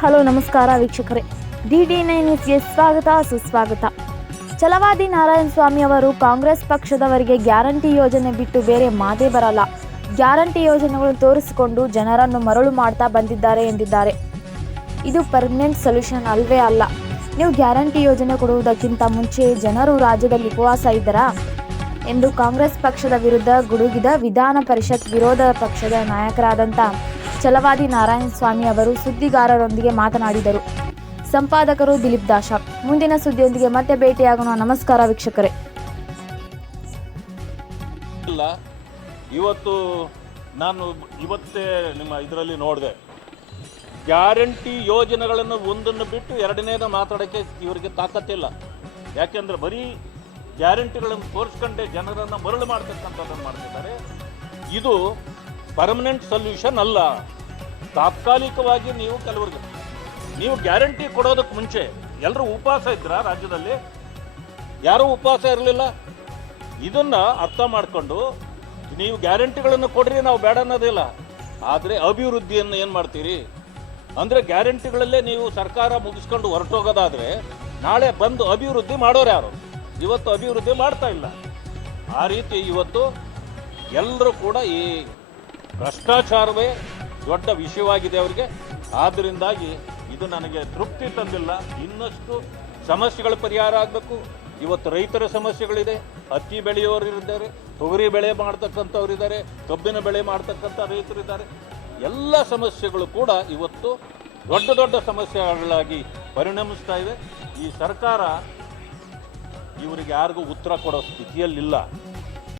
Hello, ನಮಸ್ಕಾರ ವೀಕ್ಷಕರೇ. D D nine ಸ್ವಾಗತ, ಸುಸ್ವಾಗತ. ಛಲವಾದಿ ನಾರಾಯಣ ಸ್ವಾಮಿ ಅವರು ಕಾಂಗ್ರೆಸ್ ಪಕ್ಷದವರಿಗೆ ಗ್ಯಾರಂಟಿ ಯೋಜನೆ ಬಿಟ್ಟು ಬೇರೆ ಮಾತೇ ಬರಲ್ಲ. ಗ್ಯಾರಂಟಿ ಯೋಜನೆಗಳನ್ನು ತೋರಿಸಿಕೊಂಡು ಜನರನ್ನು ಮರಳು ಮಾಡ್ತಾ ಬಂದಿದ್ದಾರೆ ಎಂದಿದ್ದಾರೆ. ಇದು ಪರ್ಮನೆಂಟ್ ಸೊಲ್ಯೂಷನ್ ಅಲ್ವೇ ಅಲ್ಲ. ನೀವು ಗ್ಯಾರಂಟಿ ಯೋಜನೆ ಕೊಡುವುದಕ್ಕಿಂತ ಮುಂಚೆ ಜನರು ರಾಜ್ಯದಲ್ಲಿ ಉಪವಾಸ ಇದ್ದರಾ? ಎಂದು ಕಾಂಗ್ರೆಸ್ ಪಕ್ಷದ ವಿರುದ್ಧ ಗುಡುಗಿದ ವಿಧಾನ ಪರಿಷತ್ ವಿರೋಧ ಪಕ್ಷದ ನಾಯಕರಾದಂಥ ಛಲವಾದಿ ನಾರಾಯಣ ಸ್ವಾಮಿ ಅವರು ಸುದ್ದಿಗಾರರೊಂದಿಗೆ ಮಾತನಾಡಿದರು. ಸಂಪಾದಕರು ದಿಲೀಪ್ ದಾಶ. ಮುಂದಿನ ಸುದ್ದಿಯೊಂದಿಗೆ ಮತ್ತೆ ಭೇಟಿಯಾಗೋಣ. ನಮಸ್ಕಾರ ವೀಕ್ಷಕರೇ. ಇವತ್ತು ನಾನು ಇವತ್ತೇ ನಿಮ್ಮ ಇದರಲ್ಲಿ ನೋಡಿದೆ. ಗ್ಯಾರಂಟಿ ಯೋಜನೆಗಳನ್ನು ಒಂದನ್ನು ಬಿಟ್ಟು ಎರಡನೇದ ಮಾತಾಡೋಕ್ಕೆ ಇವರಿಗೆ ತಾಕತ್ತಿಲ್ಲ. ಯಾಕೆಂದ್ರೆ ಬರೀ ಗ್ಯಾರಂಟಿಗಳನ್ನು ತೋರಿಸ್ಕೊಂಡೇ ಜನರನ್ನು ಮರಳು ಮಾಡ್ತಕ್ಕಂಥದ್ದನ್ನು ಮಾಡ್ತಿದ್ದಾರೆ. ಇದು ಪರ್ಮನೆಂಟ್ ಸೊಲ್ಯೂಷನ್ ಅಲ್ಲ. ತಾತ್ಕಾಲಿಕವಾಗಿ ನೀವು ಕೆಲವರಿಗೆ, ನೀವು ಗ್ಯಾರಂಟಿ ಕೊಡೋದಕ್ಕೆ ಮುಂಚೆ ಎಲ್ಲರೂ ಉಪವಾಸ ಇದ್ರ ರಾಜ್ಯದಲ್ಲಿ? ಯಾರೂ ಉಪವಾಸ ಇರಲಿಲ್ಲ? ಇದನ್ನ ಅರ್ಥ ಮಾಡಿಕೊಂಡು ನೀವು ಗ್ಯಾರಂಟಿಗಳನ್ನು ಕೊಡ್ರಿ, ನಾವು ಬೇಡ ಅನ್ನೋದಿಲ್ಲ. ಆದರೆ ಅಭಿವೃದ್ಧಿಯನ್ನು ಏನು ಮಾಡ್ತೀರಿ? ಅಂದರೆ ಗ್ಯಾರಂಟಿಗಳಲ್ಲೇ ನೀವು ಸರ್ಕಾರ ಮುಗಿಸ್ಕೊಂಡು ಹೊರಟೋಗೋದಾದರೆ ನಾಳೆ ಬಂದು ಅಭಿವೃದ್ಧಿ ಮಾಡೋರು ಯಾರು? ಇವತ್ತು ಅಭಿವೃದ್ಧಿ ಮಾಡ್ತಾ ಇಲ್ಲ. ಆ ರೀತಿ ಇವತ್ತು ಎಲ್ಲರೂ ಕೂಡ ಈ ಭ್ರಷ್ಟಾಚಾರವೇ ದೊಡ್ಡ ವಿಷಯವಾಗಿದೆ ಅವರಿಗೆ. ಆದ್ದರಿಂದಾಗಿ ಇದು ನನಗೆ ತೃಪ್ತಿ ತಂದಿಲ್ಲ. ಇನ್ನಷ್ಟು ಸಮಸ್ಯೆಗಳು ಪರಿಹಾರ ಆಗಬೇಕು. ಇವತ್ತು ರೈತರ ಸಮಸ್ಯೆಗಳಿದೆ. ಹತ್ತಿ ಬೆಳೆಯೋರು ಇದ್ದಾರೆ. ತೊಗರಿ ಬೆಳೆ ಮಾಡ್ತಕ್ಕಂಥವ್ರು ಇದ್ದಾರೆ ಕಬ್ಬಿನ ಬೆಳೆ ಮಾಡ್ತಕ್ಕಂಥ ರೈತರಿದ್ದಾರೆ. ಎಲ್ಲ ಸಮಸ್ಯೆಗಳು ಕೂಡ ಇವತ್ತು ದೊಡ್ಡ ದೊಡ್ಡ ಸಮಸ್ಯೆಗಳಾಗಿ ಪರಿಣಮಿಸ್ತಾ ಇವೆ ಈ ಸರ್ಕಾರ ಇವರಿಗೆ ಯಾರಿಗೂ ಉತ್ತರ ಕೊಡೋ ಸ್ಥಿತಿಯಲ್ಲಿಲ್ಲ.